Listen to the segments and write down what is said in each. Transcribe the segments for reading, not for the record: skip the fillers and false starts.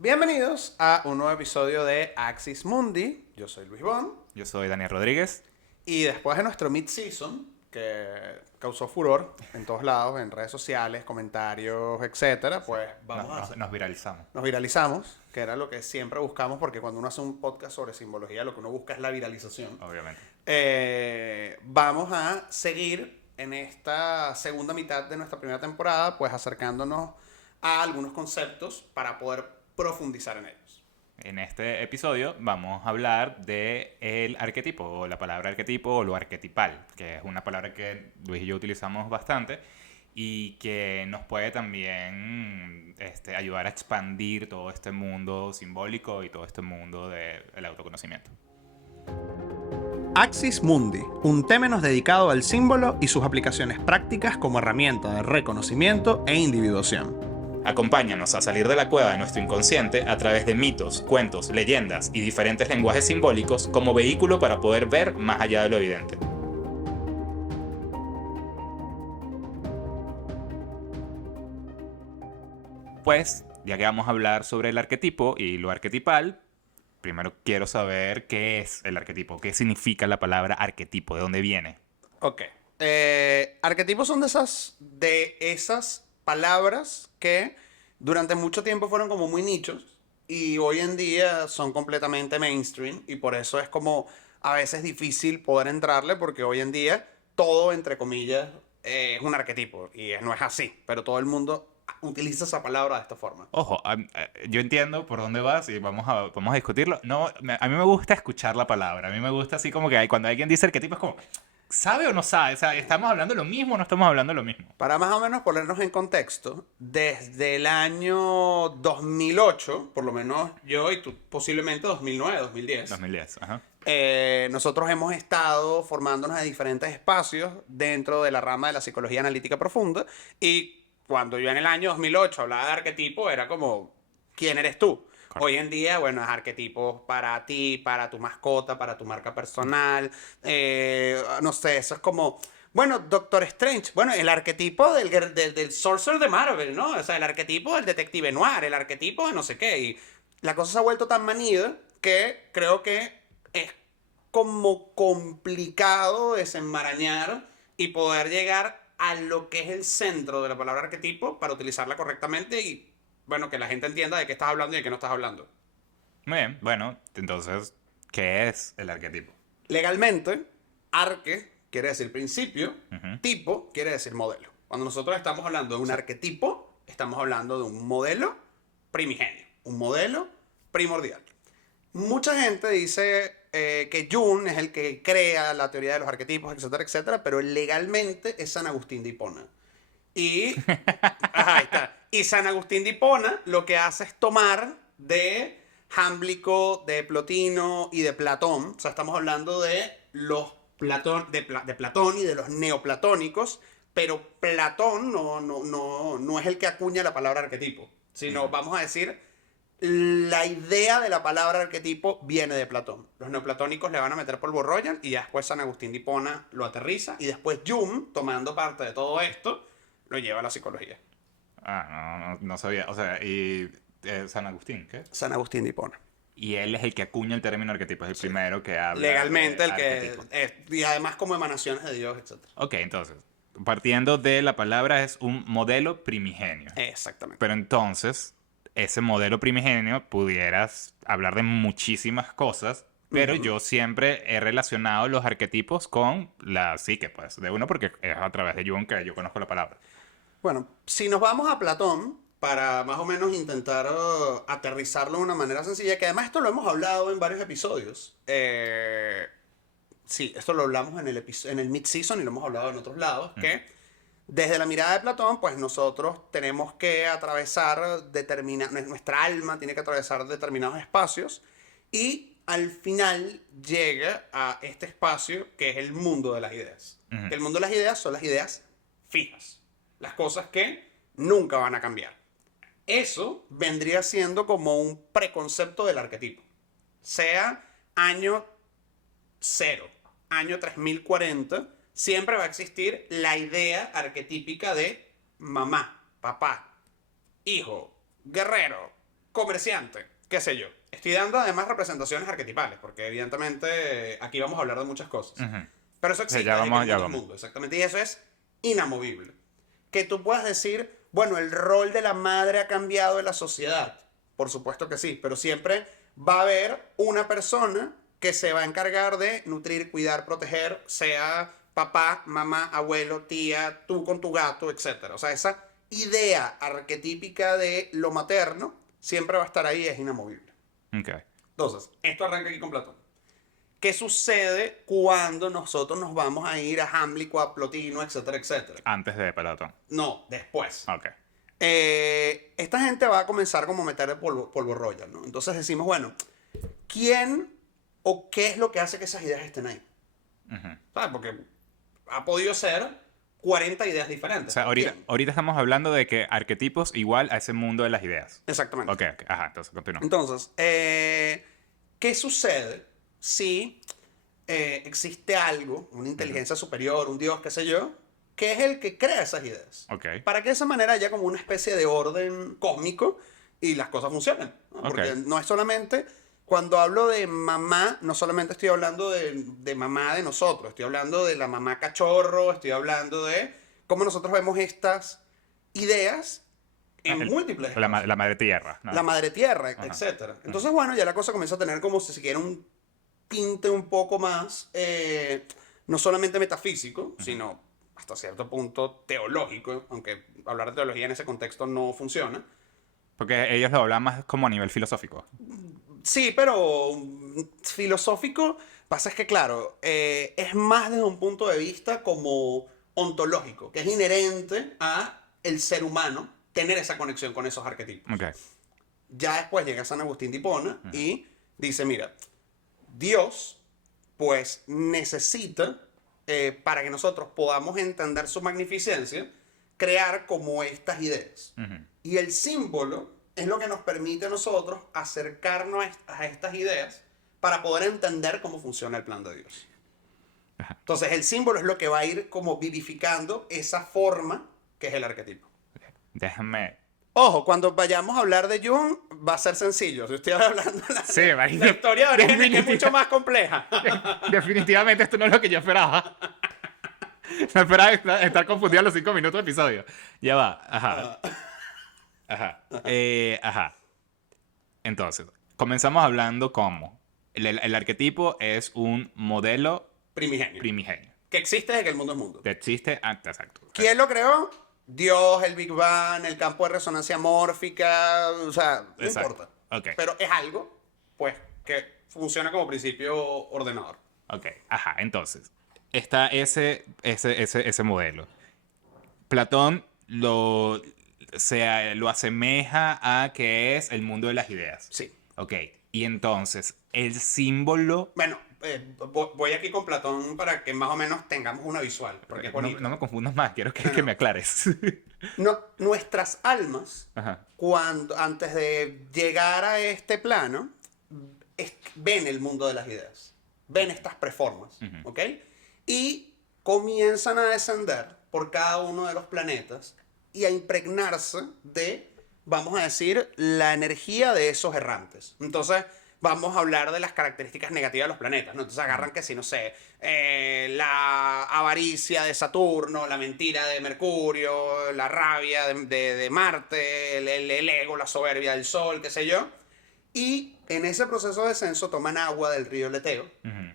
Bienvenidos a un nuevo episodio de Axis Mundi. Yo soy Luis Bon. Yo soy Daniel Rodríguez. Y después de nuestro mid-season, que causó furor en todos lados, en redes sociales, comentarios, etcétera, pues Nos viralizamos. nos viralizamos, que era lo que siempre buscamos, porque cuando uno hace un podcast sobre simbología, lo que uno busca es la viralización. Obviamente. Vamos a seguir en esta segunda mitad de nuestra primera temporada, pues acercándonos a algunos conceptos para poder profundizar en ellos. En este episodio vamos a hablar de el arquetipo, o la palabra arquetipo, o lo arquetipal, que es una palabra que Luis y yo utilizamos bastante y que nos puede también ayudar a expandir todo este mundo simbólico y todo este mundo del autoconocimiento. Axis Mundi, un temenos dedicado al símbolo y sus aplicaciones prácticas como herramienta de reconocimiento e individuación. Acompáñanos a salir de la cueva de nuestro inconsciente a través de mitos, cuentos, leyendas y diferentes lenguajes simbólicos como vehículo para poder ver más allá de lo evidente. Pues, ya que vamos a hablar sobre el arquetipo y lo arquetipal, primero quiero saber qué es el arquetipo, qué significa la palabra arquetipo, de dónde viene. Ok. Arquetipos son de esas palabras que durante mucho tiempo fueron como muy nichos y hoy en día son completamente mainstream y por eso es como a veces difícil poder entrarle porque hoy en día todo, entre comillas, es un arquetipo y no es así, pero todo el mundo utiliza esa palabra de esta forma. Ojo, yo entiendo por dónde vas y vamos a discutirlo. No, a mí me gusta escuchar la palabra. A mí me gusta así como que cuando alguien dice arquetipo es como, ¿sabe o no sabe? O sea, ¿estamos hablando de lo mismo o no estamos hablando de lo mismo? Para más o menos ponernos en contexto, desde el año 2008, por lo menos yo y tú, posiblemente 2009, 2010, 2010, ajá. nosotros hemos estado formándonos en diferentes espacios dentro de la rama de la psicología analítica profunda y cuando yo en el año 2008 hablaba de arquetipo era como, ¿quién eres tú? Correcto. Hoy en día, bueno, es arquetipos para ti, para tu mascota, para tu marca personal. No sé, eso es como. Bueno, Doctor Strange. Bueno, el arquetipo del Sorcerer de Marvel, ¿no? O sea, el arquetipo del detective noir, el arquetipo de no sé qué. Y la cosa se ha vuelto tan manida que creo que es como complicado desenmarañar y poder llegar a lo que es el centro de la palabra arquetipo para utilizarla correctamente y bueno, que la gente entienda de qué estás hablando y de qué no estás hablando. Muy bien, bueno, entonces, ¿qué es el arquetipo? Legalmente, arque quiere decir principio, Ujú. tipo quiere decir modelo. Cuando nosotros estamos hablando de un arquetipo, estamos hablando de un modelo primigenio, un modelo primordial. Mucha gente dice que Jung es el que crea la teoría de los arquetipos, etcétera, etcétera, pero legalmente es San Agustín de Hipona. Y ahí está. Y San Agustín de Hipona lo que hace es tomar de Jámblico, de Plotino y de Platón. O sea, estamos hablando de los de Platón y de los neoplatónicos, pero Platón no es el que acuña la palabra arquetipo, sino vamos a decir, la idea de la palabra arquetipo viene de Platón. Los neoplatónicos le van a meter polvo royal y ya después San Agustín de Hipona lo aterriza y después Jung, tomando parte de todo esto, lo lleva a la psicología. No sabía. O sea, y San Agustín, ¿qué? San Agustín de Hipona. Y él es el que acuña el término arquetipo, es el primero que habla Legalmente de el que arquetipo. es, y además como emanaciones de Dios, etc. Ok, entonces, partiendo de la palabra es un modelo primigenio. Exactamente. Pero entonces, ese modelo primigenio pudieras hablar de muchísimas cosas, pero yo siempre he relacionado los arquetipos con la psique, pues, de uno, porque es a través de Jung que yo conozco la palabra. Bueno, si nos vamos a Platón, para más o menos intentar aterrizarlo de una manera sencilla, que además esto lo hemos hablado en varios episodios. Sí, esto lo hablamos en el mid-season y lo hemos hablado en otros lados, que desde la mirada de Platón, pues nosotros tenemos que atravesar nuestra alma tiene que atravesar determinados espacios y al final llega a este espacio que es el mundo de las ideas. Ujú. Que el mundo de las ideas son las ideas fijas, las cosas que nunca van a cambiar. Eso vendría siendo como un preconcepto del arquetipo. Sea año cero, año 3040, siempre va a existir la idea arquetípica de mamá, papá, hijo, guerrero, comerciante, qué sé yo. Estoy dando además representaciones arquetipales, porque evidentemente aquí vamos a hablar de muchas cosas. Pero eso existe Ya desde que vamos, el ya mundo es vamos. mundo, exactamente. Y eso es inamovible. Que tú puedas decir, bueno, el rol de la madre ha cambiado en la sociedad. Por supuesto que sí, pero siempre va a haber una persona que se va a encargar de nutrir, cuidar, proteger, sea papá, mamá, abuelo, tía, tú con tu gato, etcétera. O sea, esa idea arquetípica de lo materno siempre va a estar ahí, es inamovible. Ok. Entonces, esto arranca aquí con Platón. ¿Qué sucede cuando nosotros nos vamos a ir a Jámblico, a Plotino, etcétera, etcétera? Antes de Platón. No, después. Ok. Esta gente va a comenzar como a meter el polvo royal, ¿no? Entonces decimos, bueno, ¿quién o qué es lo que hace que esas ideas estén ahí? ¿Sabes? Porque ha podido ser 40 ideas O diferentes. sea, ¿Quién? ahorita estamos hablando de que arquetipos igual a ese mundo de las ideas. Exactamente. Ok, ok. Ajá, entonces continúa. Entonces, ¿qué sucede si existe algo, una inteligencia superior, un dios, qué sé yo, que es el que crea esas ideas? Ok. Para que de esa manera haya como una especie de orden cósmico y las cosas funcionen, ¿no? Porque Ok. no es solamente, cuando hablo de mamá, no solamente estoy hablando de mamá de nosotros, estoy hablando de la mamá cachorro, estoy hablando de cómo nosotros vemos estas ideas en múltiples espacios. La madre tierra, ¿no? La madre tierra, Ajá. etcétera. Entonces, bueno, ya la cosa comienza a tener como si se quiera un tinte un poco más, no solamente metafísico, sino hasta cierto punto teológico, aunque hablar de teología en ese contexto no funciona. Porque ellos lo hablan más como a nivel filosófico. Sí, pero filosófico, pasa es que, claro, es más desde un punto de vista como ontológico, que es inherente a el ser humano tener esa conexión con esos arquetipos. Ok. Ya después llega San Agustín de Hipona y dice, mira, Dios pues necesita, para que nosotros podamos entender su magnificencia, crear como estas ideas. Y el símbolo es lo que nos permite a nosotros acercarnos a estas ideas para poder entender cómo funciona el plan de Dios. Entonces el símbolo es lo que va a ir como vivificando esa forma que es el arquetipo. Déjame. Ojo, cuando vayamos a hablar de Jung, va a ser sencillo. Si estoy hablando de Sí, la historia de origen que es mucho más compleja. Definitivamente esto no es lo que yo esperaba. No esperaba estar confundido a los 5 minutos de episodio. Ya va. Ajá. Ajá. Ajá. Entonces, comenzamos hablando como el arquetipo es un modelo Primigenio. primigenio. Que existe desde que el mundo es mundo. Que existe antes, exacto. ¿Quién lo creó? Dios, el Big Bang, el campo de resonancia mórfica, o sea, no Exacto. importa. Ok. Pero es algo, pues, que funciona como principio ordenador. Ok, ajá, entonces, está ese modelo. Platón lo asemeja a que es el mundo de las ideas. Sí. Ok, y entonces, el símbolo... Bueno, voy aquí con Platón para que más o menos tengamos una visual, porque es bonito. No me confundas más, quiero que, No, que no. me aclares. No, nuestras almas, Ajá. antes de llegar a este plano, ven el mundo de las ideas, ven estas preformas, ¿ok? Y comienzan a descender por cada uno de los planetas y a impregnarse de, vamos a decir, la energía de esos errantes. Entonces, vamos a hablar de las características negativas de los planetas, ¿no? Entonces agarran que si, no sé, la avaricia de Saturno, la mentira de Mercurio, la rabia de Marte, el ego, la soberbia del Sol, qué sé yo. Y en ese proceso de descenso toman agua del río Leteo,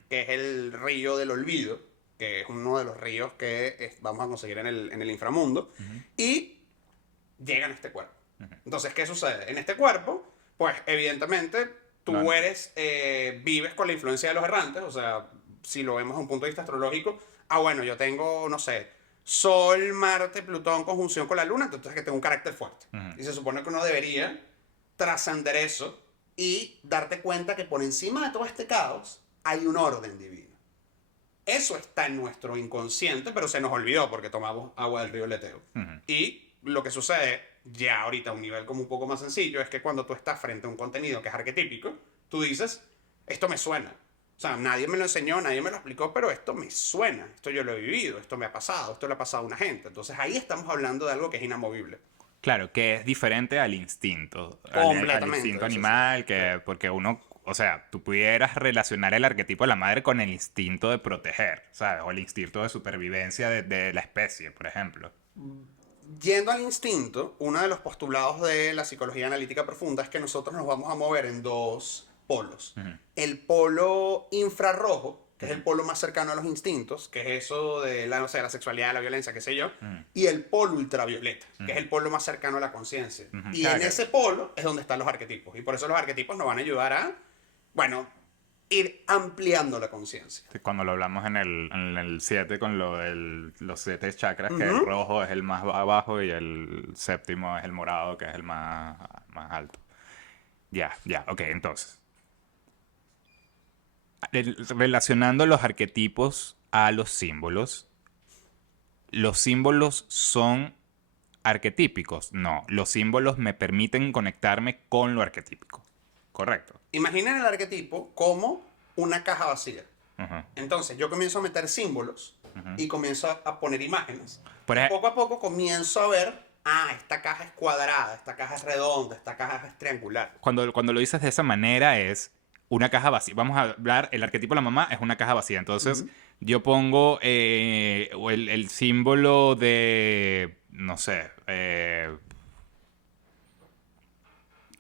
que es el río del olvido, que es uno de los ríos que vamos a conseguir en el inframundo, y llegan a este cuerpo. Entonces, ¿qué sucede? En este cuerpo, pues evidentemente tú vives con la influencia de los errantes, o sea, si lo vemos desde un punto de vista astrológico, bueno, yo tengo, no sé, Sol, Marte, Plutón, conjunción con la Luna, entonces que tengo un carácter fuerte. Y se supone que uno debería trascender eso y darte cuenta que por encima de todo este caos hay un orden divino. Eso está en nuestro inconsciente, pero se nos olvidó porque tomamos agua del río Leteo. Y lo que sucede ya ahorita a un nivel como un poco más sencillo es que cuando tú estás frente a un contenido que es arquetípico, tú dices, esto me suena. O sea, nadie me lo enseñó, nadie me lo explicó, pero esto me suena, esto yo lo he vivido, esto me ha pasado, esto le ha pasado a una gente. Entonces ahí estamos hablando de algo que es inamovible. Claro, que es diferente al instinto. Al Completamente, instinto sí, sí. animal, Sí. porque uno, o sea, tú pudieras relacionar el arquetipo de la madre con el instinto de proteger, ¿sabes? O el instinto de supervivencia de la especie, por ejemplo. Yendo al instinto, uno de los postulados de la psicología analítica profunda es que nosotros nos vamos a mover en dos polos. Ujú, El polo infrarrojo, que es ujú, el polo más cercano a los instintos, que es eso de la, o sea, la sexualidad, la violencia, qué sé yo, ujú, y el polo ultravioleta, que es ujú, el polo más cercano a la conciencia. ujú. Y Claro en ese polo es donde están los arquetipos. Y por eso los arquetipos nos van a ayudar a, bueno, ir ampliando la conciencia. cuando lo hablamos en el 7 con los 7 chakras, que el Ujú. rojo es el más abajo y el séptimo es el morado, que es el más alto. Ya, ya, ok, entonces. Relacionando los arquetipos a los símbolos son arquetípicos. No, los símbolos me permiten conectarme con lo arquetípico. Correcto. Imaginen el arquetipo como una caja vacía. Ujú, Entonces yo comienzo a meter símbolos ujú. y comienzo a poner imágenes. Por Y ej- poco a poco comienzo a ver, esta caja es cuadrada, esta caja es redonda, esta caja es triangular. cuando lo dices de esa manera es una caja vacía. Vamos a hablar, el arquetipo de la mamá es una caja vacía. Entonces Ujú. yo pongo o el símbolo de, no sé,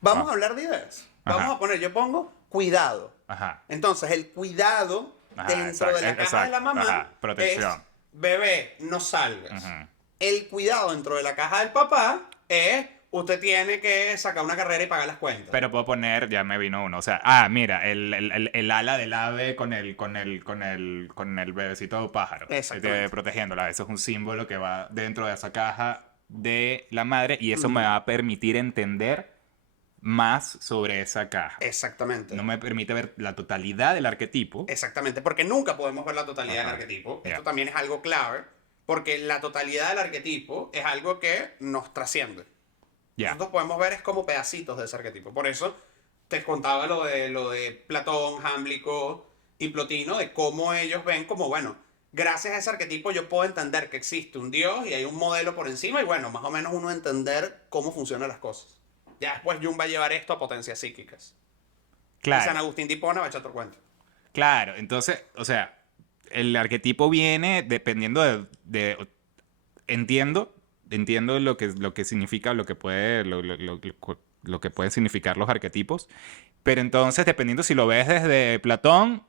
Vamos ah, a hablar de ideas. Vamos ajá, a poner, yo pongo cuidado. ajá, Entonces el cuidado ajá, dentro de la caja de la exacto, mamá ajá, es, protección. bebé, no salgas. Ujú. El cuidado dentro de la caja del papá es, usted tiene que sacar una carrera y pagar las cuentas. Pero puedo poner, ya me vino uno, o sea, mira, el ala del ave con el bebecito pájaro, Exactamente. protegiéndola. Eso es un símbolo que va dentro de esa caja de la madre y eso me Ujú. va a permitir entender más sobre esa caja. Exactamente. No me permite ver la totalidad del arquetipo. Exactamente, porque nunca podemos ver la totalidad del Ajá, arquetipo. Esto ya, también es algo clave, porque la totalidad del arquetipo es algo que nos trasciende. ya, Nosotros podemos ver es como pedacitos de ese arquetipo. Por eso te contaba lo de Platón, Jámblico y Plotino, de cómo ellos ven como, bueno, gracias a ese arquetipo yo puedo entender que existe un dios y hay un modelo por encima y bueno, más o menos uno entender cómo funcionan las cosas. Ya después Jung va a llevar esto a potencias psíquicas. Y San claro, Agustín de Hipona va a echar otro cuento. claro. Entonces, o sea, el arquetipo viene dependiendo entiendo lo que significa, lo que pueden significar los arquetipos, pero entonces, dependiendo si lo ves desde Platón,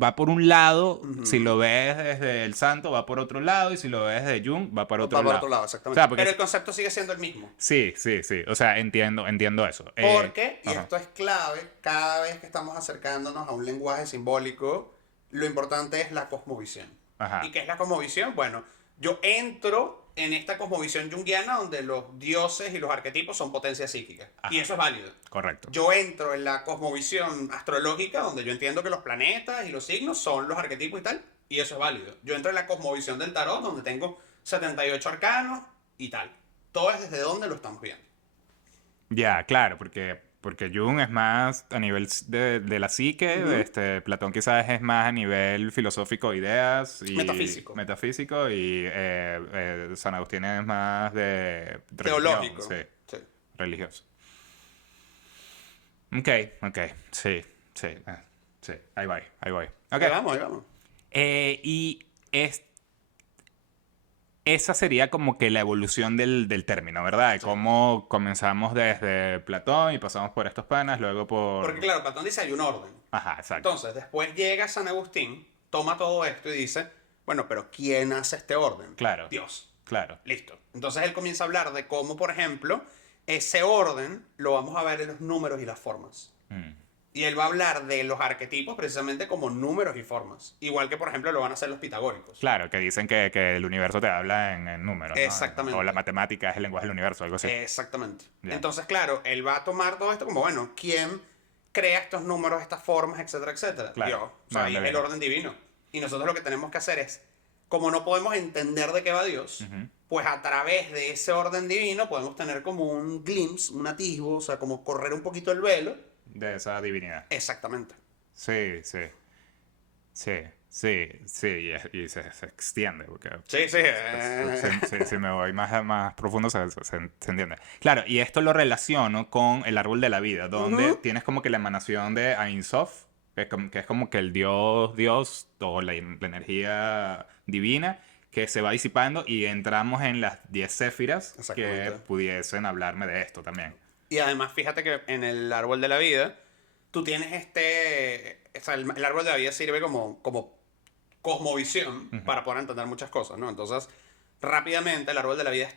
va por un lado, si lo Ujú. ves desde el santo, va por otro lado, y si lo ves desde Jung, va por otro Va por otro lado. lado, O exactamente. sea, porque Pero el concepto sigue siendo el mismo. sí, sí, sí, o sea, entiendo eso. Porque, y Ajá, esto es clave, cada vez que estamos acercándonos a un lenguaje simbólico, lo importante es la cosmovisión. ¿Y ajá, qué es la cosmovisión? Bueno, yo entro en esta cosmovisión junguiana donde los dioses y los arquetipos son potencias psíquicas. Y ajá, eso es válido. correcto. Yo entro en la cosmovisión astrológica donde yo entiendo que los planetas y los signos son los arquetipos y tal. Y eso es válido. Yo entro en la cosmovisión del tarot donde tengo 78 arcanos y tal. Todo es desde donde lo estamos viendo. Ya, claro, porque Jung es más a nivel de la psique, Ujú. Platón quizás es más a nivel filosófico, ideas y Metafísico. metafísico, y San Agustín es más de religión, Teológico. sí, Sí. religioso. Ok, ok, sí, sí, sí, ahí voy. Ok, Ahí vamos, ahí vamos. y esa sería como que la evolución del término, ¿verdad? De Sí. cómo comenzamos desde Platón y pasamos por estos panas, luego Porque por... claro, Platón dice hay un orden. Ajá, exacto. Entonces, después llega San Agustín, toma todo esto y dice, bueno, pero ¿quién hace este orden? Claro, Dios. claro. Listo. Entonces él comienza a hablar de cómo, por ejemplo, ese orden lo vamos a ver en los números y las formas. Mm, Y él va a hablar de los arquetipos precisamente como números y formas. Igual que, por ejemplo, lo van a hacer los pitagóricos. claro, que dicen que el universo te habla en números, ¿no? O la Exactamente. matemática es el lenguaje del universo, algo así. Exactamente. Ya. Entonces, claro, él va a tomar todo esto como, bueno, ¿quién crea estos números, estas formas, etcétera, etcétera? Claro. Dios. O ¿De sea, ahí dónde es el viene? orden divino. Y nosotros lo que tenemos que hacer es, como no podemos entender de qué va Dios, Ujú. pues a través de ese orden divino podemos tener como un glimpse, un atisbo, o sea, como correr un poquito el velo. De esa divinidad. Exactamente. Sí, sí, sí. Sí, sí, y se extiende, porque Sí, sí. si me voy más profundo se entiende. Claro, y esto lo relaciono con el árbol de la vida, donde Ujú. tienes como que la emanación de Ein Sof, que es como que el Dios, o la energía divina, que se va disipando y entramos en las 10 séfiras que Exactamente. pudiesen hablarme de esto también. Y además, fíjate que en el árbol de la vida, tú tienes o sea, el árbol de la vida sirve como cosmovisión Ujú, para poder entender muchas cosas, ¿no? Entonces, rápidamente, el árbol de la vida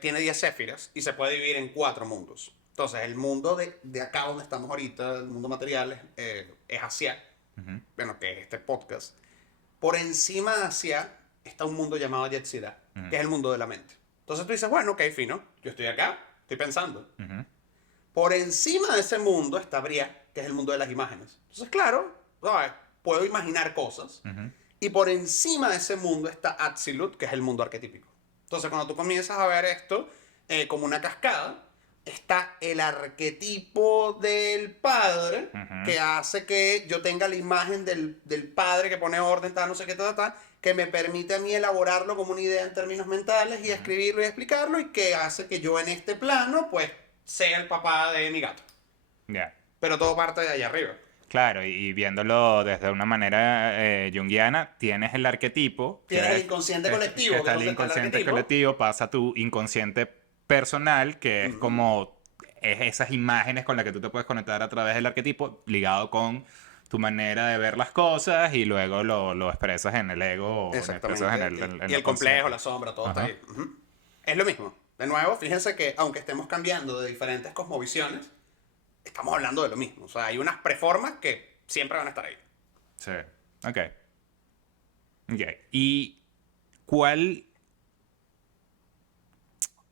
tiene 10 céfiras y se puede dividir en 4 mundos. Entonces, el mundo de acá donde estamos ahorita, el mundo material, es Asia, ujú, bueno, que es este podcast. Por encima de Asia está un mundo llamado Yetzirah, ujú, que es el mundo de la mente. Entonces tú dices, bueno, ok, fino, yo estoy acá, estoy pensando. ujú, Por encima de ese mundo está Briah, que es el mundo de las imágenes. Entonces, claro, ¿sabes? Puedo imaginar cosas. ujú. Y por encima de ese mundo está Atzilut, que es el mundo arquetípico. Entonces, cuando tú comienzas a ver esto como una cascada, está el arquetipo del padre, Ujú. que hace que yo tenga la imagen del padre que pone orden, tal, no sé qué, tal, tal, que me permite a mí elaborarlo como una idea en términos mentales y Ujú. escribirlo y explicarlo, y que hace que yo en este plano, pues, sea el papá de mi gato. Ya. Pero todo parte de allá arriba. Claro, y viéndolo desde una manera junguiana, tienes el arquetipo, Tienes el inconsciente que colectivo, que está es el donde está el inconsciente arquetipo. colectivo, pasa a tu inconsciente personal, que es Ujú. como es esas imágenes con las que tú te puedes conectar a través del arquetipo, ligado con tu manera de ver las cosas y luego lo expresas en el ego o lo expresas en Exactamente. en Y lo el complejo, consciente. la sombra, todo está Ajá. ahí. Ujú. Es lo mismo. De nuevo, fíjense que aunque estemos cambiando de diferentes cosmovisiones, estamos hablando de lo mismo. O sea, hay unas preformas que siempre van a estar ahí. Sí. Ok. Ok. ¿Y cuál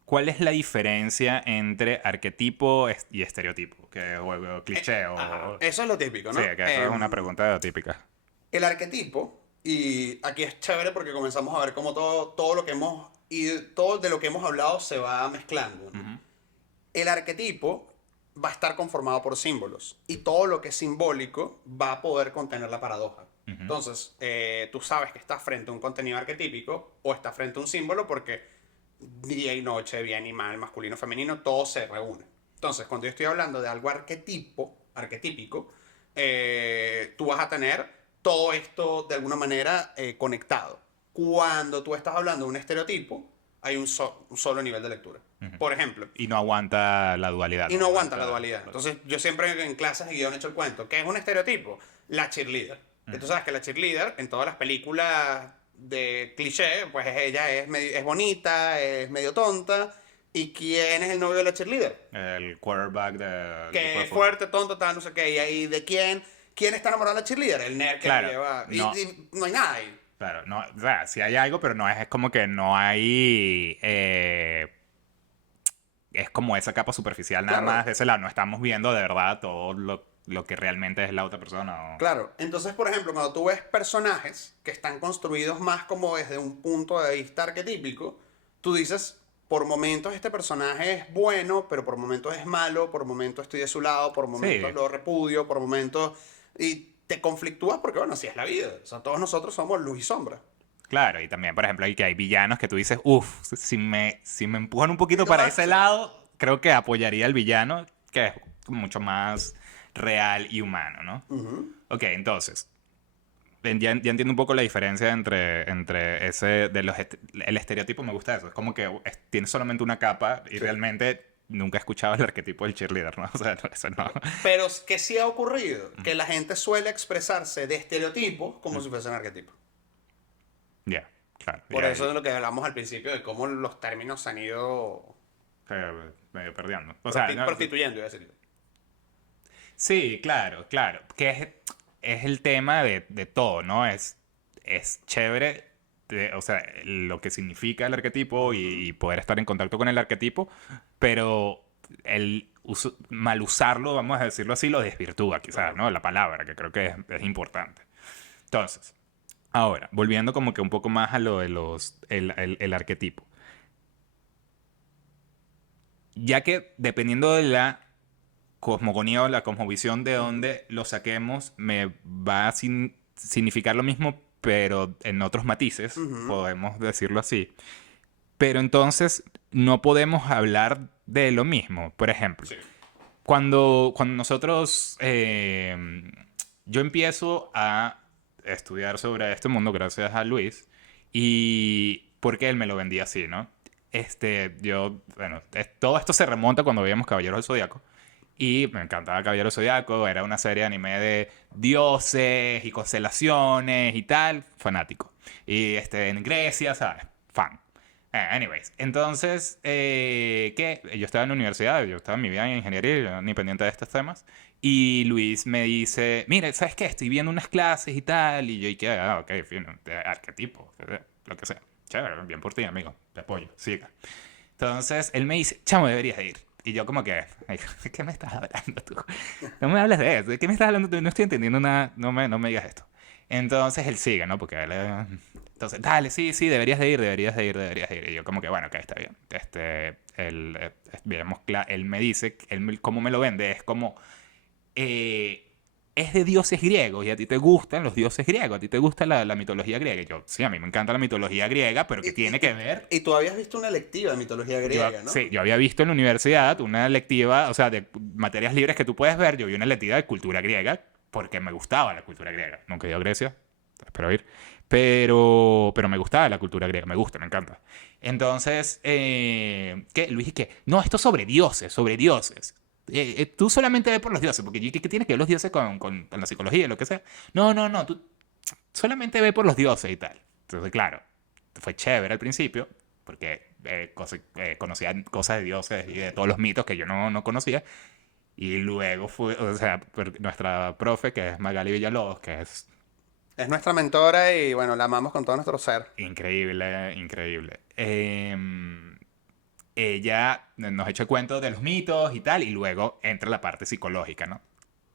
¿Cuál es la diferencia entre arquetipo y estereotipo? O cliché, Ajá. o... Eso es lo típico, Sí, ¿no? que eso es una pregunta típica. El arquetipo, y aquí es chévere porque comenzamos a ver cómo todo lo que todo de lo que hemos hablado se va mezclando, ¿no? Ujú, El arquetipo va a estar conformado por símbolos y todo lo que es simbólico va a poder contener la paradoja. ujú. Entonces, tú sabes que estás frente a un contenido arquetípico o estás frente a un símbolo porque día y noche, bien y mal, masculino, femenino, todo se reúne. Entonces, cuando yo estoy hablando de algo arquetípico, tú vas a tener todo esto de alguna manera conectado. Cuando tú estás hablando de un estereotipo, hay un solo nivel de lectura. Por ejemplo, Y no aguanta la dualidad, y no no aguanta la aguanta... dualidad. Claro. Entonces, yo siempre en clases de guión he hecho el cuento. ¿Qué es un estereotipo? La cheerleader. Que tú Ujú. sabes que la cheerleader, en todas las películas de cliché, pues ella es bonita, es medio tonta. ¿Y quién es el novio de la cheerleader? El quarterback del equipo Que de es fútbol. fuerte, tonto, tal, no sé qué. ¿Y ahí de quién? ¿Quién está enamorado de la cheerleader? El nerd que la Claro, lleva. no, Y no hay nada ahí. claro, no, o sea, sí hay algo, pero no es como que no hay... es como esa capa superficial nada Claro, más de ese lado. No estamos viendo de verdad todo lo que realmente es la otra persona. claro. Entonces, por ejemplo, cuando tú ves personajes que están construidos más como desde un punto de vista arquetípico, tú dices, por momentos este personaje es bueno, pero por momentos es malo, por momentos estoy de su lado, por momentos Sí, lo repudio, por momentos... Y te conflictúas porque, bueno, así es la vida. O sea, todos nosotros somos luz y sombra. claro, y también, por ejemplo, hay villanos que tú dices, uff, si me empujan un Un poquito poquito para más, ese sí. lado, creo que apoyaría al villano, que es mucho más real y humano, ¿no? Ujú. Ok, entonces, ya entiendo un poco la diferencia entre ese, el estereotipo me gusta eso, es como que tiene solamente una capa y Sí. realmente nunca he escuchado el arquetipo del cheerleader, ¿no? O sea, no, eso no. Pero que sí ha ocurrido, Ujú, que la gente suele expresarse de estereotipos como ujú. si fuesen arquetipos. Ya, claro, Por ya, eso es lo que hablamos al principio de cómo los términos se han ido medio perdiendo. O sea, no, prostituyendo, iba a decir. sí, claro, claro. Que es el tema de todo, ¿no? Es chévere, o sea, lo que significa el arquetipo Ujú. y poder estar en contacto con el arquetipo, pero mal usarlo, vamos a decirlo así, lo desvirtúa quizás, Claro. ¿no? La palabra, que creo que es importante. Entonces, ahora, volviendo como que un poco más a lo de el arquetipo. Ya que dependiendo de la cosmogonía o la cosmovisión de Ujú. donde lo saquemos me va significar lo mismo, pero en otros matices, podemos decirlo así. Pero entonces no podemos hablar de lo mismo. Por ejemplo, Sí. cuando nosotros, yo empiezo a estudiar sobre este mundo gracias a Luis y porque él me lo vendía así, ¿no? Todo esto se remonta cuando veíamos Caballeros del Zodiaco y me encantaba Caballeros del Zodiaco, era una serie de anime de dioses y constelaciones y tal, fanático. Y en Grecia, ¿sabes? Fan. Anyways, entonces, ¿qué? Yo estaba en la universidad, yo estaba en mi vida en ingeniería, yo ni pendiente de estos temas, y Luis me dice, mira, ¿sabes qué? Estoy viendo unas clases y tal, y yo, y que, ok, fino, de arquetipo, lo que sea. Chévere, bien por ti, amigo, te apoyo, siga. Entonces, él me dice, chamo, deberías de ir. Y yo como que, "Ay, ¿de qué me estás hablando tú? No me hables de eso, ¿de qué me estás hablando tú? No estoy entendiendo nada, no me digas esto. Entonces él sigue, ¿no? Porque él... Entonces, dale, sí, deberías de ir, deberías de ir, deberías de ir. Y yo como que, bueno, ok, está bien. Él me dice, cómo me lo vende, es como... es de dioses griegos y a ti te gustan los dioses griegos, a ti te gusta la mitología griega. Y yo, sí, a mí me encanta la mitología griega, pero ¿qué tiene que ver? Y tú habías visto una electiva de mitología griega, ¿no? Sí, yo había visto en la universidad una lectiva, o sea, de materias libres que tú puedes ver, yo vi una lectiva de cultura griega porque me gustaba la cultura griega. Nunca he ido a Grecia, espero ir. Pero me gustaba la cultura griega, me gusta, me encanta. Entonces, ¿qué? Luis, ¿y qué? No, esto es sobre dioses, sobre dioses. Tú solamente ves por los dioses, porque ¿qué tiene que ver los dioses con la psicología, lo que sea? No, tú solamente ve por los dioses y tal. Entonces, claro, fue chévere al principio, porque conocía cosas de dioses y de todos los mitos que yo no conocía. Y luego fue, o sea, nuestra profe, que es Magali Villalobos, que es Es nuestra mentora y bueno, la amamos con todo nuestro ser. increíble, increíble. Ella nos echa cuento de los mitos y tal, y luego entra la parte psicológica, ¿no?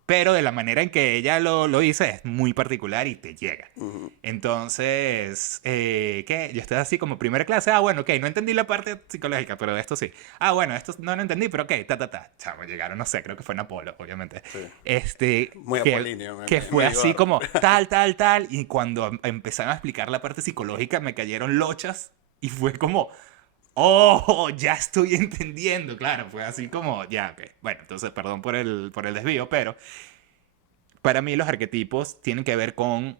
Pero de la manera en que ella lo dice es muy particular y te llega. Ujú. Entonces, ¿qué? Yo estoy así como primera clase. Ah, bueno, ok, no entendí la parte psicológica, pero de esto sí. Ah, bueno, esto no lo entendí, pero ok, ta. Chamo, llegaron, no sé, creo que fue en Apolo, obviamente. Sí. Este, Muy que, apolíneo. que fue muy así gordo. como tal. Y cuando empezaron a explicar la parte psicológica, me cayeron lochas y fue como, oh, ya estoy entendiendo. Claro, fue así como, ya, ok. Bueno, entonces, perdón por el desvío, pero para mí los arquetipos tienen que ver con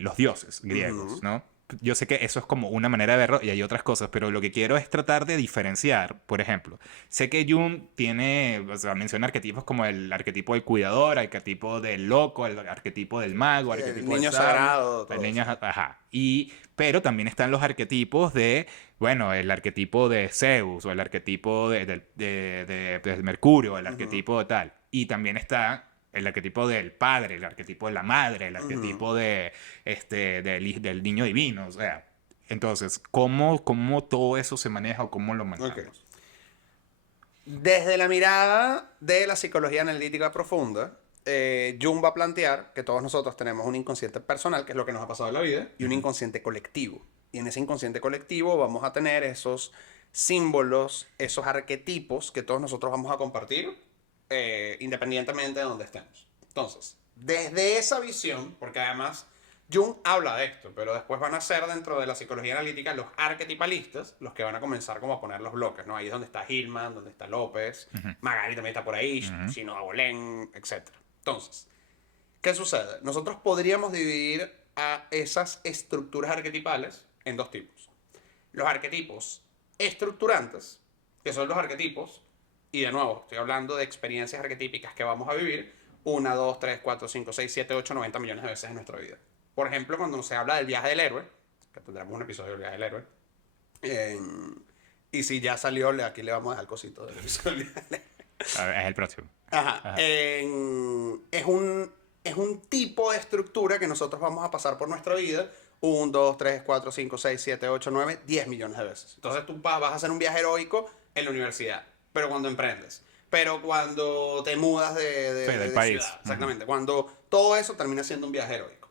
los dioses griegos, Ujú. ¿no? Yo sé que eso es como una manera de verlo y hay otras cosas, pero lo que quiero es tratar de diferenciar. Por ejemplo, sé que Jung tiene, o sea, menciona arquetipos como el arquetipo del cuidador, arquetipo del loco, el arquetipo del mago, El arquetipo del niño sabio, sagrado, el todo niño, eso. ajá. Pero también están los arquetipos de, bueno, el arquetipo de Zeus o el arquetipo de Mercurio, el Ujú, arquetipo de tal. Y también está el arquetipo del padre, el arquetipo de la madre, el ujú. arquetipo del niño divino. O sea, entonces, ¿cómo todo eso se maneja o cómo lo Ok. manejamos? Desde la mirada de la psicología analítica profunda, Jung va a plantear que todos nosotros tenemos un inconsciente personal, que es lo que nos ha pasado en la vida, y un Ujú. inconsciente colectivo. Y en ese inconsciente colectivo vamos a tener esos símbolos, esos arquetipos que todos nosotros vamos a compartir, independientemente de donde estemos. Entonces, desde esa visión, porque además Jung habla de esto, pero después van a ser dentro de la psicología analítica los arquetipalistas los que van a comenzar como a poner los bloques, ¿no? Ahí es donde está Hillman, donde está López, Ujú. Magali también está por ahí, Ujú. Chino Abolén, etc. Entonces, ¿qué sucede? Nosotros podríamos dividir a esas estructuras arquetipales en dos tipos. Los arquetipos estructurantes, que son los arquetipos, y de nuevo, estoy hablando de experiencias arquetípicas que vamos a vivir 1, 2, 3, 4, 5, 6, 7, 8, 90 millones de veces en nuestra vida. Por ejemplo, cuando se habla del viaje del héroe, que tendremos un episodio del viaje del héroe, eh, y si ya salió, aquí le vamos a dejar el cosito del episodio del viaje del héroe. A ver, es el próximo. Ajá. Ajá. Es un tipo de estructura que nosotros vamos a pasar por nuestra vida 1, 2, 3, 4, 5, 6, 7, 8, 9, 10 millones de veces. Entonces tú vas a hacer un viaje heroico en la universidad, pero cuando emprendes, pero cuando te mudas de, Sí, de- del de país. ciudad, Ujú. exactamente. Cuando todo eso termina siendo un viaje heroico.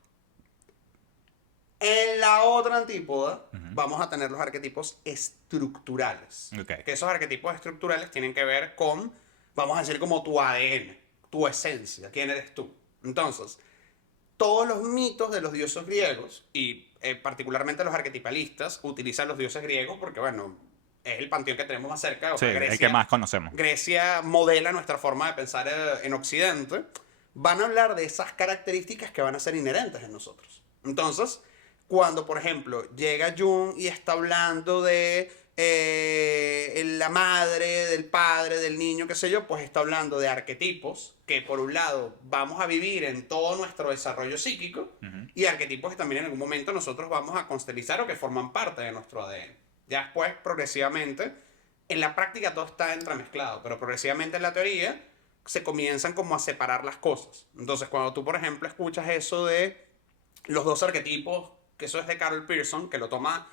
En la otra antípoda Ujú. vamos a tener los arquetipos estructurales. Ok. Que esos arquetipos estructurales tienen que ver con, vamos a decir, como tu ADN, tu esencia, quién eres tú. Entonces, todos los mitos de los dioses griegos, y particularmente los arquetipalistas, utilizan los dioses griegos porque, bueno, es el panteón que tenemos más cerca. O Sí, sea, el que más conocemos. Grecia modela nuestra forma de pensar en Occidente. Van a hablar de esas características que van a ser inherentes en nosotros. Entonces, cuando, por ejemplo, llega Jung y está hablando de la madre, del padre, del niño, qué sé yo, pues está hablando de arquetipos que, por un lado, vamos a vivir en todo nuestro desarrollo psíquico, y arquetipos que también en algún momento nosotros vamos a constelizar o que forman parte de nuestro ADN. Ya después, progresivamente, en la práctica todo está entremezclado, pero progresivamente en la teoría se comienzan como a separar las cosas. Entonces, cuando tú, por ejemplo, escuchas eso de los dos arquetipos, que eso es de Carol Pearson, que lo toma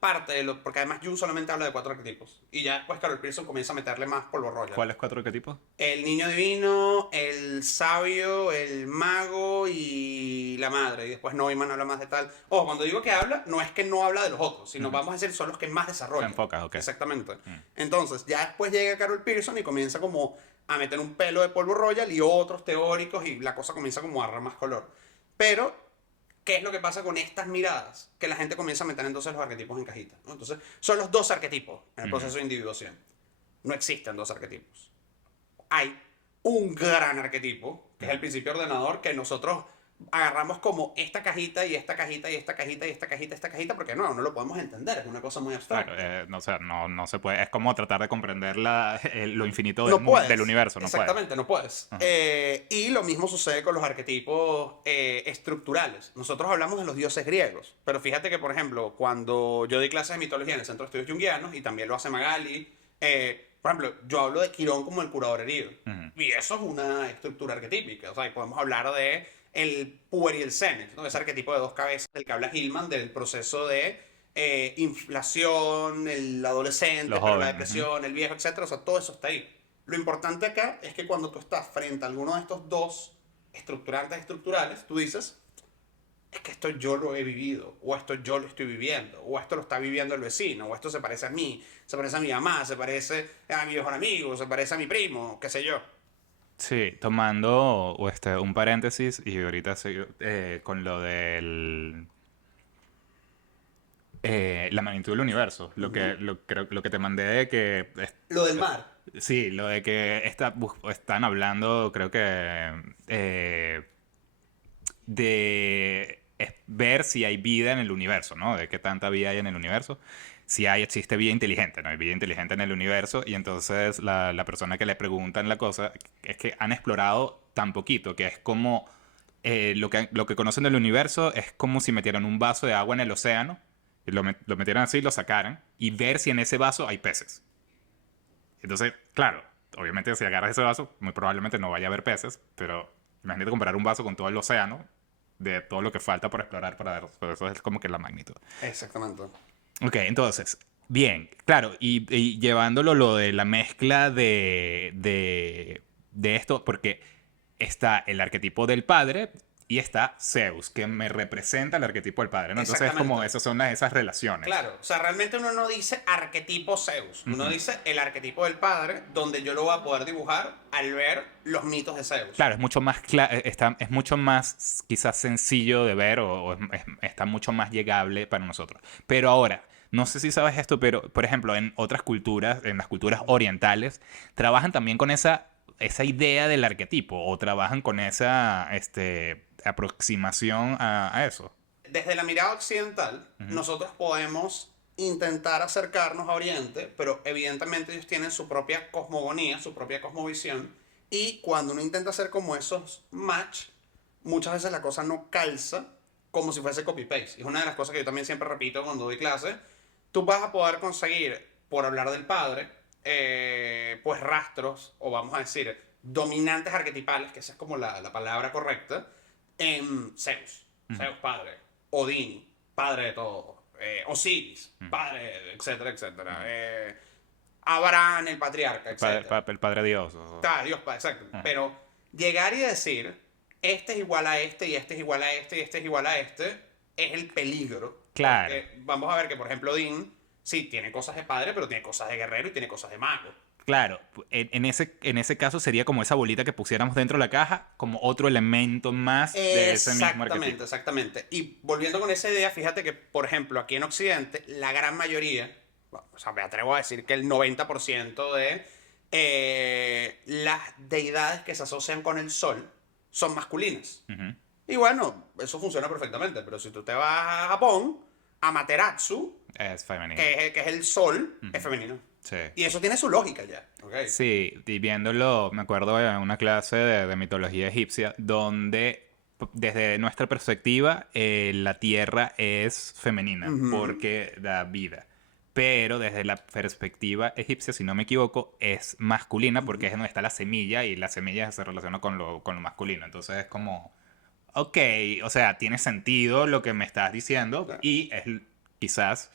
parte de lo... Porque además Jung solamente habla de 4 arquetipos. Y ya después Carol Pearson comienza a meterle más polvo royal. ¿Cuáles 4 arquetipos? El niño divino, el sabio, el mago y la madre. Y después Neumann habla más de tal. Ojo, cuando digo que habla, no es que no habla de los otros, sino vamos a decir son los que más desarrollan. Se enfoca, ok. Exactamente. Entonces, ya después llega Carol Pearson y comienza como a meter un pelo de polvo royal y otros teóricos, y la cosa comienza como a agarrar más color. Pero, ¿qué es lo que pasa con estas miradas? Que la gente comienza a meter entonces los arquetipos en cajitas, ¿no? Entonces, son los dos arquetipos en el proceso de individuación. No existen dos arquetipos. Hay un gran arquetipo, que es el principio ordenador, que nosotros agarramos como esta cajita y esta cajita y esta cajita y esta cajita y esta cajita, porque no lo podemos entender, es una cosa muy abstracta. Claro, no, o sea, no se puede. Es como tratar de comprender lo infinito del universo. No Exactamente, no puedes. Y lo mismo sucede con los arquetipos estructurales. Nosotros hablamos de los dioses griegos, pero fíjate que, por ejemplo, cuando yo di clases de mitología en el Centro de Estudios Jungianos, y también lo hace Magali, por ejemplo, yo hablo de Quirón como el curador herido. Y eso es una estructura arquetípica. O sea, y podemos hablar de el puer y el senex, ¿no? Ese arquetipo de 2 cabezas del que habla Hillman, del proceso de inflación, el adolescente, pero la depresión, el viejo, etc. O sea, todo eso está ahí. Lo importante acá es que cuando tú estás frente a alguno de estos dos estructurantes estructurales, tú dices, es que esto yo lo he vivido, o esto yo lo estoy viviendo, o esto lo está viviendo el vecino, o esto se parece a mí, se parece a mi mamá, se parece a mi mejor amigo, se parece a mi primo, qué sé yo. Sí, tomando un paréntesis y ahorita con lo del... la magnitud del universo. Lo que te mandé de que... Lo del mar. Sí, lo de que están hablando, creo que... de ver si hay vida en el universo, ¿no? De qué tanta vida hay en el universo. Si existe vida inteligente, ¿no? Hay vida inteligente en el universo, y entonces la persona que le preguntan la cosa es que han explorado tan poquito, que es como lo que conocen del universo es como si metieran un vaso de agua en el océano, y lo metieran así, lo sacaran, y ver si en ese vaso hay peces. Entonces, claro, obviamente si agarras ese vaso, muy probablemente no vaya a haber peces, pero imagínate comparar un vaso con todo el océano, de todo lo que falta por explorar para ver. Pero eso es como que la magnitud. Exactamente. Ok, entonces, bien, claro, y llevándolo lo de la mezcla de esto, porque está el arquetipo del padre y está Zeus, que me representa el arquetipo del padre, ¿no? Entonces es como esas son esas relaciones. Claro, o sea, realmente uno no dice arquetipo Zeus, uno dice el arquetipo del padre, donde yo lo voy a poder dibujar al ver los mitos de Zeus. Claro, es mucho más es mucho más quizás sencillo de ver, está mucho más llegable para nosotros. Pero ahora, no sé si sabes esto, pero por ejemplo, en otras culturas, en las culturas orientales, trabajan también con esa idea del arquetipo, o trabajan con esa aproximación a eso. Desde la mirada occidental, nosotros podemos intentar acercarnos a Oriente, pero evidentemente ellos tienen su propia cosmogonía, su propia cosmovisión, y cuando uno intenta hacer como esos match, muchas veces la cosa no calza como si fuese copy-paste. Y es una de las cosas que yo también siempre repito cuando doy clase. Tú vas a poder conseguir, por hablar del padre, pues rastros, o vamos a decir, dominantes arquetipales, que esa es como la palabra correcta, en Zeus, Zeus padre, Odín, padre de todo, Osiris, padre, etcétera, etcétera, Abraham, el patriarca, etcétera. El padre Dios. Dios padre, exacto. Pero llegar y decir, este es igual a este, y este es igual a este, y este es igual a este, es el peligro. Claro. Porque vamos a ver que, por ejemplo, Odín, sí, tiene cosas de padre, pero tiene cosas de guerrero y tiene cosas de mago. Claro, en ese caso sería como esa bolita que pusiéramos dentro de la caja, como otro elemento más de ese mismo Exactamente, arquetipo. exactamente. Y volviendo con esa idea, fíjate que, por ejemplo, aquí en Occidente, la gran mayoría, bueno, o sea, me atrevo a decir que el 90% de las deidades que se asocian con el sol son masculinas. Ujú. Y bueno, eso funciona perfectamente, pero si tú te vas a Japón, Amaterasu, Es femenino. que es el sol, es Ujú. femenino. Sí. Y eso tiene su lógica ya, ¿ok? Sí, y viéndolo, me acuerdo de una clase de mitología egipcia donde desde nuestra perspectiva la tierra es femenina Ujú, porque da vida. Pero desde la perspectiva egipcia, si no me equivoco, es masculina porque es ujú. donde está la semilla y la semilla se relaciona con lo masculino. Entonces es como, ok, o sea, tiene sentido lo que me estás diciendo Claro. y es quizás,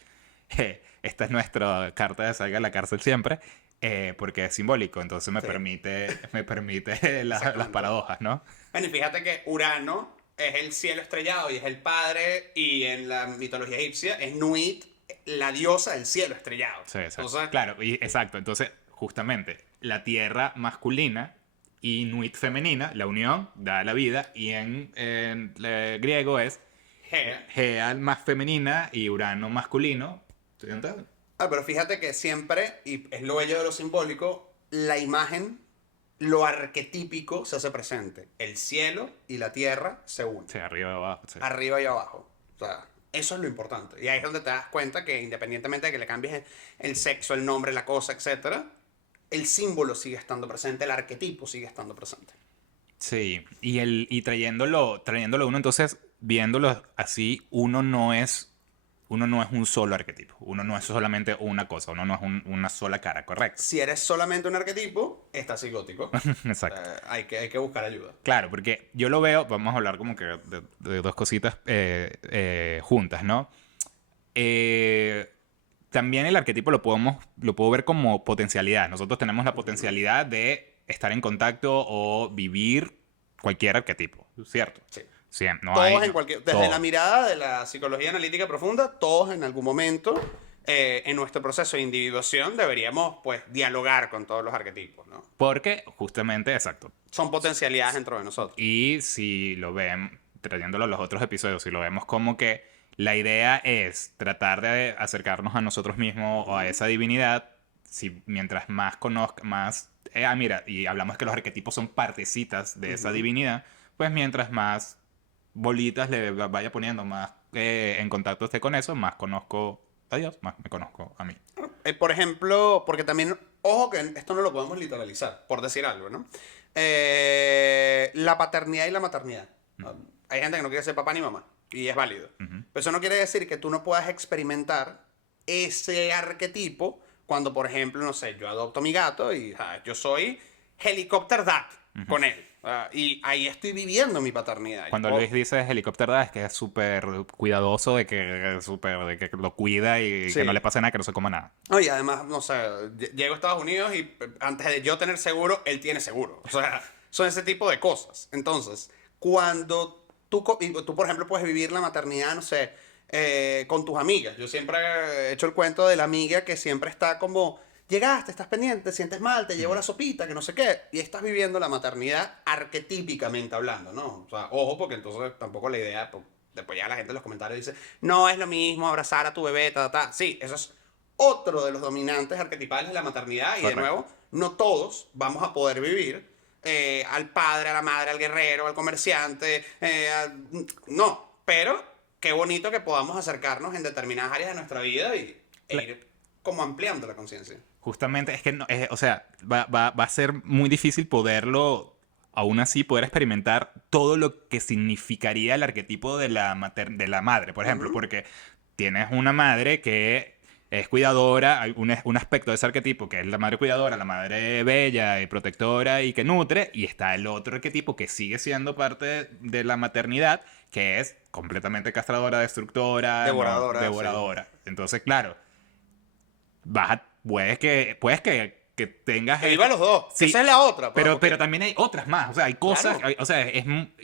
esta es nuestra carta de salga a la cárcel siempre, porque es simbólico, entonces Sí, me permite las exactamente. paradojas, ¿no? Bueno, y fíjate que Urano es el cielo estrellado y es el padre, y en la mitología egipcia es Nuit, la diosa del cielo estrellado. Sí, exacto. Entonces, Claro, y exacto. Entonces, justamente, la tierra masculina y Nuit femenina, la unión da la vida, y en griego es Gea. Gea más femenina y Urano masculino. ¿Sí entiendes? Pero fíjate que siempre, y es lo bello de lo simbólico, la imagen, lo arquetípico se hace presente. El cielo y la tierra se unen, Sí, arriba y abajo, sí. arriba y abajo. O sea, eso es lo importante. Y ahí es donde te das cuenta que independientemente de que le cambies el sexo, el nombre, la cosa, etcétera, el símbolo sigue estando presente, el arquetipo sigue estando presente. Sí, y trayéndolo uno, entonces, viéndolo así, uno no es un solo arquetipo, uno no es solamente una cosa, uno no es una sola cara, correcto. Si eres solamente un arquetipo, estás psicótico. Exacto. Hay que buscar ayuda. Claro, porque yo lo veo, vamos a hablar como que de dos cositas juntas, ¿no? Eh, También el arquetipo lo puedo ver como potencialidad. Nosotros tenemos la Ujú. potencialidad de estar en contacto o vivir cualquier arquetipo, ¿cierto? Sí. Sí, no hay, Todos en no, cualquier, desde la todo. mirada de la psicología analítica profunda, todos en algún momento en nuestro proceso de individuación deberíamos pues dialogar con todos los arquetipos, ¿no? Porque justamente, exacto. Son potencialidades dentro de nosotros. Y si lo ven, trayéndolo a los otros episodios, si lo vemos como que la idea es tratar de acercarnos a nosotros mismos o a Ujú, esa divinidad, si mientras más conozca, más... mira, y hablamos que los arquetipos son partecitas de esa ujú. divinidad, pues mientras más bolitas le vaya poniendo, más en contacto esté con eso, más conozco a Dios, más me conozco a mí. Por ejemplo, porque también, ojo que esto no lo podemos literalizar, por decir algo, ¿no? La paternidad y la maternidad. Mm, Hay gente que no quiere ser papá ni mamá, y es válido. ujú. Pero eso no quiere decir que tú no puedas experimentar ese arquetipo cuando, por ejemplo, no sé, yo adopto a mi gato y yo soy helicopter dad con él. Y ahí estoy viviendo mi paternidad. Yo Cuando Luis puedo, dice helicóptero es que es súper cuidadoso de que lo cuida y que no le sí. pase nada, que no se coma nada. No, y además, no sé, llego a Estados Unidos y antes de yo tener seguro, él tiene seguro. O sea, son ese tipo de cosas. Entonces, cuando y tú, por ejemplo, puedes vivir la maternidad, no sé, con tus amigas. Yo siempre he hecho el cuento de la amiga que siempre está como, llegaste, estás pendiente, te sientes mal, te llevo Ujú. la sopita, que no sé qué. Y estás viviendo la maternidad arquetípicamente hablando, ¿no? O sea, ojo, porque entonces tampoco la idea, pues, después ya la gente en los comentarios dice, no es lo mismo abrazar a tu bebé, ta, ta, ta. Sí, eso es otro de los dominantes arquetipales de la maternidad, y de Correcto. nuevo, no todos vamos a poder vivir al padre, a la madre, al guerrero, al comerciante, no, pero qué bonito que podamos acercarnos en determinadas áreas de nuestra vida e Cla- ir como ampliando la conciencia. Justamente es que, o sea, va a ser muy difícil poderlo, aún así, poder experimentar todo lo que significaría el arquetipo de de la madre, por ejemplo, Ujú, porque tienes una madre que es cuidadora, hay un aspecto de ese arquetipo que es la madre cuidadora, la madre bella y protectora y que nutre, y está el otro arquetipo que sigue siendo parte de la maternidad, que es completamente castradora, destructora, no, devoradora, sí. devoradora. Entonces, claro, puedes que tengas Que viva los dos, que esa sí, es la otra, pues, pero porque, también hay otras más, o sea, hay cosas, claro, o sea,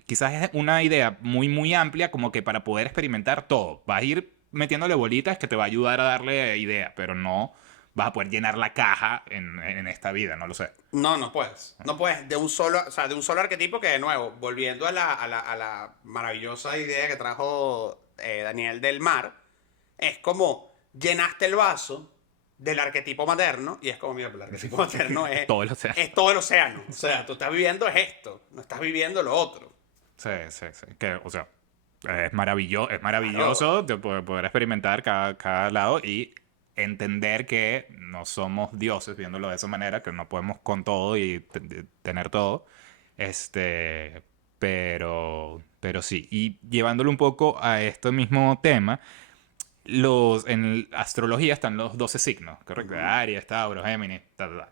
quizás es una idea muy, muy amplia como que para poder experimentar todo. Vas a ir metiéndole bolitas que te va a ayudar a darle idea, pero no vas a poder llenar la caja en esta vida, no lo sé. No, no puedes. No puedes de un solo, o sea, de un solo arquetipo que, de nuevo, volviendo a la maravillosa idea que trajo Daniel del mar, es como llenaste el vaso del arquetipo materno y es como, mira, pues el arquetipo materno Todo el océano. es todo el océano. O sea, tú estás viviendo es esto, no estás viviendo lo otro. Sí, sí, sí. Que, o sea, es maravilloso de poder experimentar cada lado y entender que no somos dioses viéndolo de esa manera, que no podemos con todo y tener todo. Pero sí. Y llevándolo un poco a este mismo tema, en astrología están los 12 signos, ¿correcto? Aries, Tauro, Géminis, ta, ta, ta.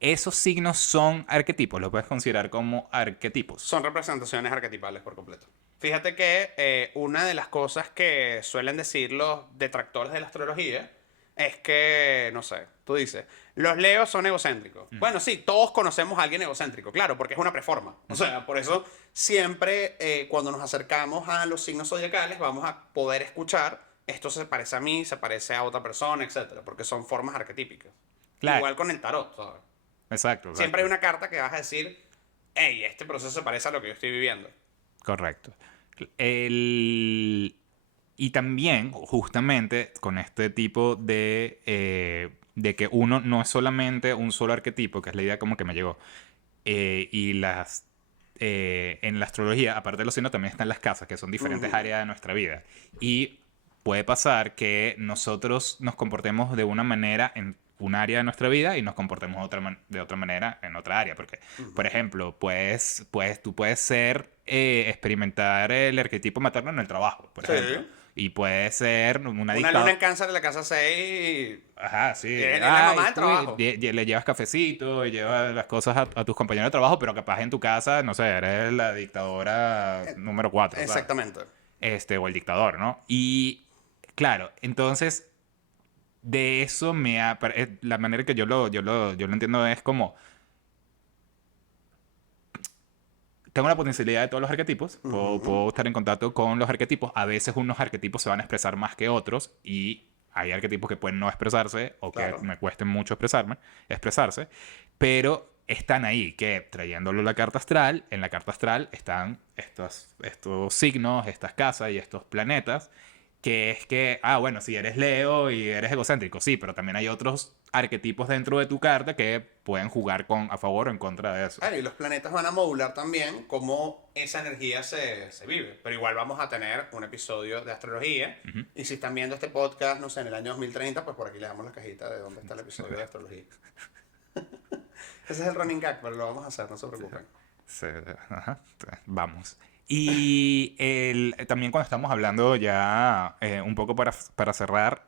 Esos signos son arquetipos, los puedes considerar como arquetipos. Son representaciones arquetipales por completo. Fíjate que una de las cosas que suelen decir los detractores de la astrología es que, no sé, tú dices, los leos son egocéntricos. Bueno, sí, todos conocemos a alguien egocéntrico, claro, porque es una preforma. O sea, por eso siempre cuando nos acercamos a los signos zodiacales vamos a poder escuchar, esto se parece a mí, se parece a otra persona, etcétera, porque son formas arquetípicas. Claro. Igual con el tarot, ¿sabes? Exacto. Siempre hay una carta que vas a decir, hey, este proceso se parece a lo que yo estoy viviendo. Correcto. Y también, justamente, con este tipo de que uno no es solamente un solo arquetipo, que es la idea como que me llegó, y en la astrología, aparte de los signos, también están las casas, que son diferentes áreas de nuestra vida. Y puede pasar que nosotros nos comportemos de una manera en un área de nuestra vida y nos comportemos de otra manera en otra área. Porque, por ejemplo, tú puedes experimentar el arquetipo materno en el trabajo, por Sí. ejemplo. Y puede ser una Una dictadura. luna en cáncer de la casa 6. Ajá, sí. Es la mamá del tú trabajo. le llevas cafecito y llevas las cosas a tus compañeros de trabajo, pero capaz en tu casa, no sé, eres la dictadora número 4. Exactamente. O el dictador, ¿no? Y claro, entonces de eso la manera que yo lo entiendo es como tengo la potencialidad de todos los arquetipos, puedo estar en contacto con los arquetipos, a veces unos arquetipos se van a expresar más que otros y hay arquetipos que pueden no expresarse o Claro. que me cuesten mucho expresarse, pero están ahí, que trayéndolo a la carta astral, en la carta astral están estos signos, estas casas y estos planetas, que es que, bueno, si eres Leo y eres egocéntrico, sí, pero también hay otros arquetipos dentro de tu carta que pueden jugar a favor o en contra de eso. Claro, y los planetas van a modular también cómo esa energía se vive. Pero igual vamos a tener un episodio de astrología. Y si están viendo este podcast, no sé, en el año 2030, pues por aquí le damos la cajita de dónde está el episodio de astrología. Ese es el running gag, pero lo vamos a hacer, no se preocupen. Sí, ajá, vamos. Y también cuando estamos hablando ya un poco para cerrar,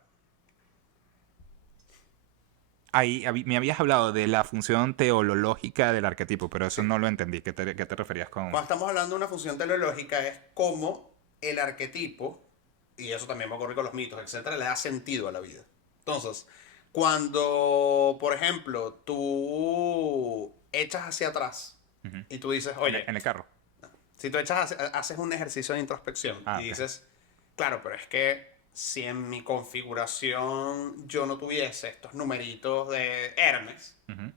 ahí me habías hablado de la función teológica del arquetipo, pero eso no lo entendí. ¿Qué te referías con...? Cuando estamos hablando de una función teleológica es cómo el arquetipo, y eso también va a ocurrir con los mitos, etcétera, le da sentido a la vida. Entonces, cuando, por ejemplo, tú echas hacia atrás Ujú. y tú dices, oye, En el carro. si tú haces un ejercicio de introspección y Ok. dices, claro, pero es que si en mi configuración yo no tuviese estos numeritos de Hermes, Ujú.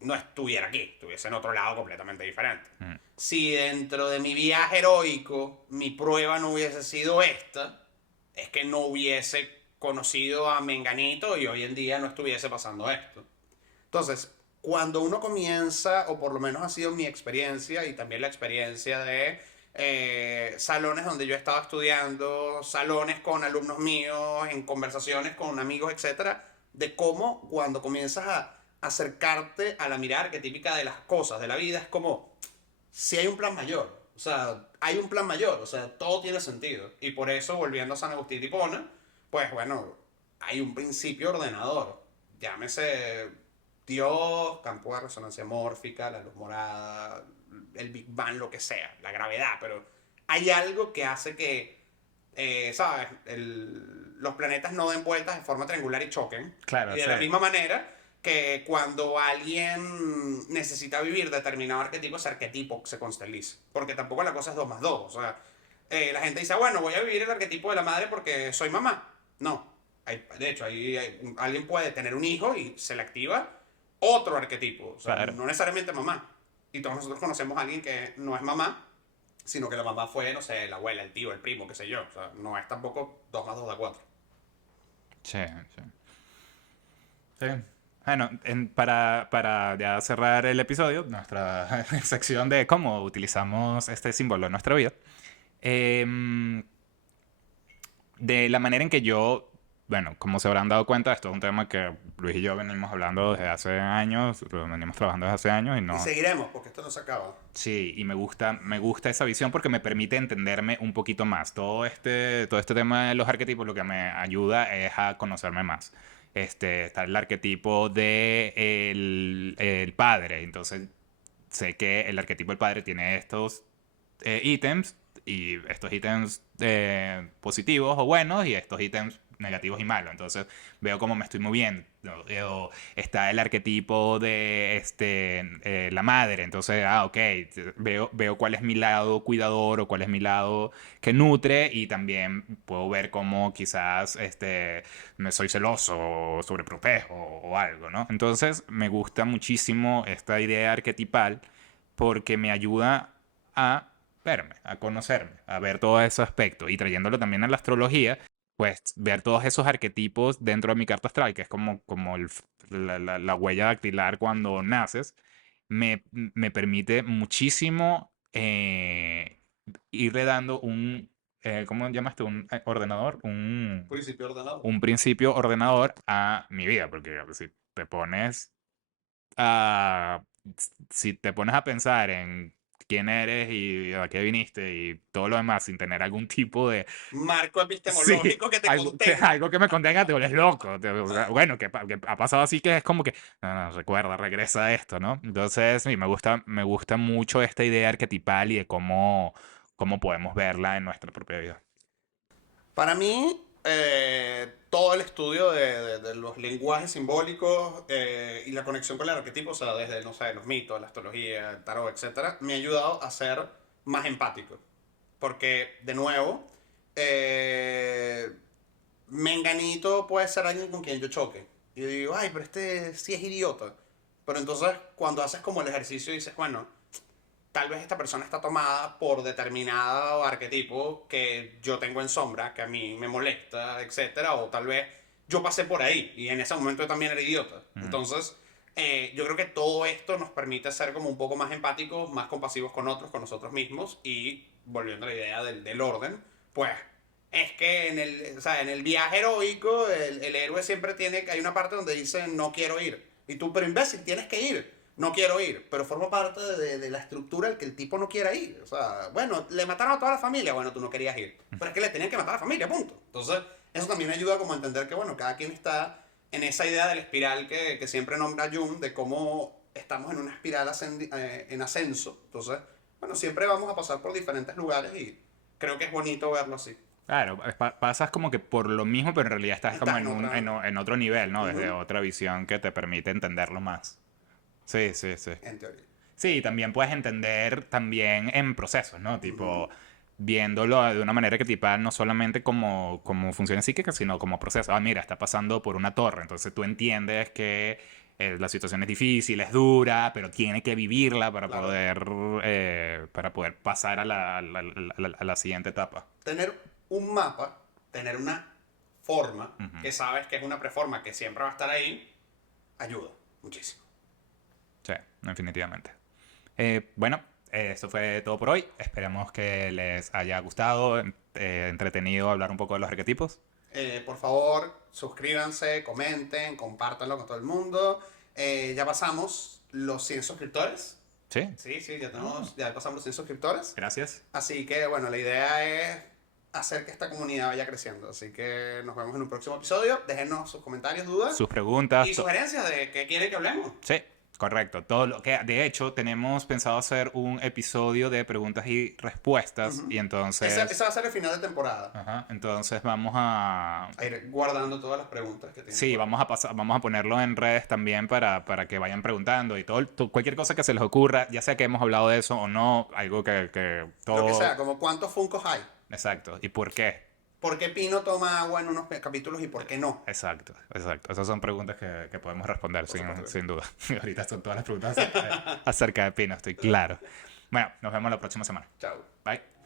no estuviera aquí, estuviese en otro lado completamente diferente. Ujú. Si dentro de mi viaje heroico mi prueba no hubiese sido esta, es que no hubiese conocido a Menganito y hoy en día no estuviese pasando esto. Entonces, cuando uno comienza, o por lo menos ha sido mi experiencia y también la experiencia de salones donde yo estaba estudiando, salones con alumnos míos, en conversaciones con amigos, etcétera, de cómo cuando comienzas a acercarte a la mirada arquetípica de las cosas, de la vida, es como si hay un plan mayor. O sea, hay un plan mayor, o sea, todo tiene sentido. Y por eso, volviendo a San Agustín de Hipona, pues bueno, hay un principio ordenador. Llámese Dios, campo de resonancia mórfica, la luz morada, el Big Bang, lo que sea, la gravedad, pero hay algo que hace que, ¿sabes? Los planetas no den vueltas de forma triangular y choquen. Claro, Y de sí. la misma manera que cuando alguien necesita vivir determinado arquetipo, ese arquetipo se consteliza. Porque tampoco la cosa es 2 más 2. O sea, la gente dice, bueno, voy a vivir el arquetipo de la madre porque soy mamá. No. De hecho, alguien puede tener un hijo y se le activa otro arquetipo. O sea, Claro. no necesariamente mamá. Y todos nosotros conocemos a alguien que no es mamá, sino que la mamá fue, no sé, la abuela, el tío, el primo, qué sé yo. O sea, no es tampoco 2 más 2 da 4. Sí, sí. Sí. Bueno, para ya cerrar el episodio, nuestra sección de cómo utilizamos este símbolo en nuestra vida, em, de la manera en que yo, bueno, como se habrán dado cuenta, esto es un tema que Luis y yo venimos hablando desde hace años, lo venimos trabajando desde hace años y Y no... seguiremos, porque esto no se acaba. Sí, y me gusta esa visión porque me permite entenderme un poquito más. Todo este tema de los arquetipos lo que me ayuda es a conocerme más. Está el arquetipo de el padre. Entonces, sé que el arquetipo del padre tiene estos ítems y estos ítems positivos o buenos y estos ítems negativos y malos. Entonces veo cómo me estoy moviendo. Está el arquetipo de la madre. Entonces, ok, veo cuál es mi lado cuidador o cuál es mi lado que nutre y también puedo ver cómo quizás me soy celoso o sobreprotejo o algo, ¿no? Entonces me gusta muchísimo esta idea arquetipal porque me ayuda a verme, a conocerme, a ver todo ese aspecto y trayéndolo también a la astrología, pues ver todos esos arquetipos dentro de mi carta astral, que es como la huella dactilar cuando naces, me permite muchísimo irle dando ¿cómo llamaste? Un ordenador, Principio ordenado. un principio ordenador a mi vida, porque si te pones a, si te pones a pensar en quién eres y a qué viniste y todo lo demás sin tener algún tipo de, Marco sí, epistemológico que te contenga. algo que me contenga, te vuelves loco. Bueno, que ha pasado así que es como que, no, no, recuerda, regresa a esto, ¿no? Entonces, sí, me gusta mucho esta idea arquetipal y de cómo podemos verla en nuestra propia vida. Para mí, todo el estudio de los lenguajes simbólicos y la conexión con el arquetipo, o sea, desde, no sé, los mitos, la astrología, el tarot, etcétera, me ha ayudado a ser más empático. Porque, de nuevo, eh, Menganito puede ser alguien con quien yo choque. Y yo digo, ay, pero este sí es idiota. Pero entonces, cuando haces como el ejercicio, dices, bueno, tal vez esta persona está tomada por determinado arquetipo que yo tengo en sombra, que a mí me molesta, etcétera, o tal vez yo pasé por ahí y en ese momento yo también era idiota. Ujú. Entonces, yo creo que todo esto nos permite ser como un poco más empáticos, más compasivos con otros, con nosotros mismos y volviendo a la idea del orden, pues es que o sea, en el viaje heroico el héroe siempre tiene, hay una parte donde dice no quiero ir. Y tú, pero imbécil, tienes que ir no quiero ir, pero forma parte de la estructura el que el tipo no quiera ir. O sea, bueno, le mataron a toda la familia, bueno, tú no querías ir. Pero es que le tenían que matar a la familia, punto. Entonces, eso también ayuda como a entender que, bueno, cada quien está en esa idea de la espiral que siempre nombra Jung, de cómo estamos en una espiral en ascenso. Entonces, bueno, siempre vamos a pasar por diferentes lugares y creo que es bonito verlo así. Claro, pasas como que por lo mismo, pero en realidad estás como Estás en otra... en otro nivel, ¿no? Desde Ujú, otra visión que te permite entenderlo más. Sí, sí, sí. en teoría. Sí, también puedes entender también en procesos, ¿no? Ujú, Tipo, viéndolo de una manera que tipo no solamente como funciones psíquicas, sino como proceso. Ah, mira, está pasando por una torre, entonces tú entiendes que la situación es difícil, es dura, pero tiene que vivirla claro. para poder pasar a la siguiente etapa. Tener un mapa, tener una forma Ujú. que sabes que es una preforma que siempre va a estar ahí, ayuda muchísimo. Sí, definitivamente. Bueno, eso fue todo por hoy. Esperemos que les haya gustado, entretenido hablar un poco de los arquetipos. Por favor, suscríbanse, comenten, compártanlo con todo el mundo. Ya pasamos los 100 suscriptores. Sí. Sí, sí, Ah, ya pasamos los 100 suscriptores. gracias. Así que bueno, la idea es hacer que esta comunidad vaya creciendo. Así que nos vemos en un próximo episodio. Déjenos sus comentarios, dudas Sus preguntas. y sugerencias de qué quieren que hablemos. Sí, correcto. Todo lo que, de hecho, tenemos pensado hacer un episodio de preguntas y respuestas. Y Ujú. Ese entonces. va a ser el final de temporada. Ajá, entonces vamos a. A ir guardando todas las preguntas que tienen Sí, por ahí. vamos a ponerlo en redes también para que vayan preguntando y cualquier cosa que se les ocurra, ya sea que hemos hablado de eso o no, algo que Lo que todo. sea, como cuántos Funkos hay. Exacto. ¿Y por qué? ¿Por qué Pino toma agua en unos capítulos y por qué no? Exacto, exacto. Esas son preguntas que podemos responder Por supuesto. sin duda. Y ahorita son todas las preguntas acerca de Pino, estoy claro. Bueno, nos vemos la próxima semana. Chao. Bye.